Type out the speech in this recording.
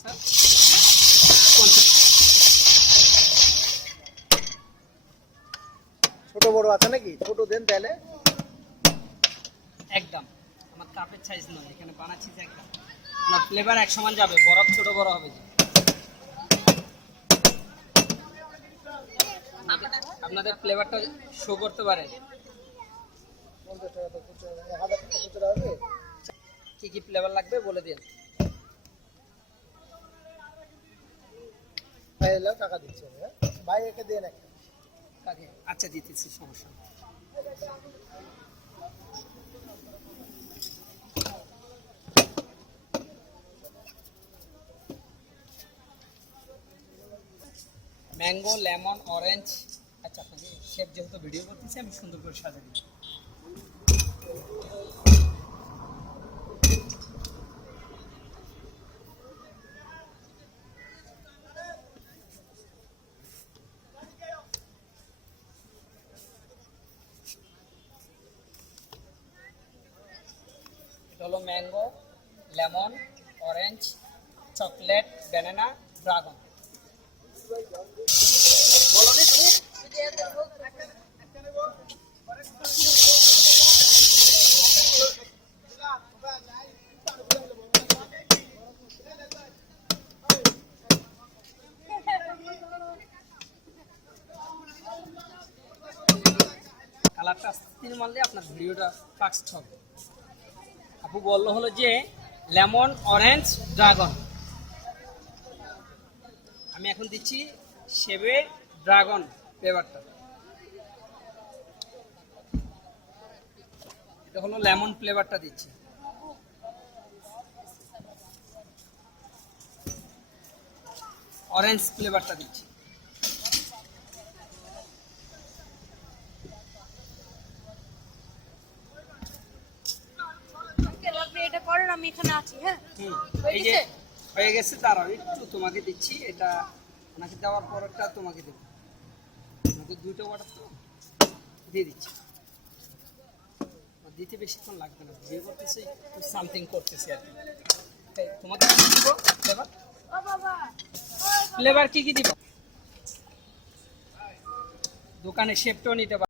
Sir 50। ছোট বড় আছে নাকি? ছোট দেন তাহলে। একদম আমার কাপের সাইজ নয়, এখানে বানাচ্ছি যে একদম না, ফ্লেভার এক সমান যাবে, বরফ ছোট বড় হবে যে। আপনাদের ফ্লেভারটা শো করতে পারে। 50 টাকা তো খুচরা, 1000 টাকা খুচরা হবে। কি কি ফ্লেভার লাগবে বলে দিন। ভাই এলো টাকা দিচ্ছে, হ্যাঁ ভাই একে দেন একটা। কাকে? আচ্ছা দিতেছি, সমস্যা নেই। Mango, lemon, orange. আচ্ছা আপনাকে শেফ যেহেতু ভিডিও করতেছি আমি সুন্দর করে সাজিয়ে দিচ্ছি। এটা হলো mango, lemon, orange, chocolate, banana, dragon. কালারটা আস্তে মারলে আপনার ভিডিওটা ফাস্ট হবে। আপু বললো হলো যে লেমন, অরেঞ্জ, ড্রাগন। আমি এখন দিচ্ছি সেবে ড্রাগন ফ্লেভারটা। এটা হলো লেমন ফ্লেভারটা দিচ্ছি। অরেঞ্জ ফ্লেভারটা দিচ্ছি। এটা করেন, আমি এখানে আছি। হ্যাঁ, এই যে হয়ে গেছে, তারাও একটু তোমাকে দিচ্ছি। এটা ওনাকে দেওয়ার পরেরটা তোমাকে দেবো। আমাকে দুটো অর্ডার তো দিয়ে দিচ্ছি। দিতে বেশিক্ষণ লাগবে না, বিয়ে করতেছি সামথিং করতেছি আর কি। তোমাকে কি দিব ফ্লেভার? ফ্লেভার কি কি দিব? দোকানে শেপটাও নিতে পারো।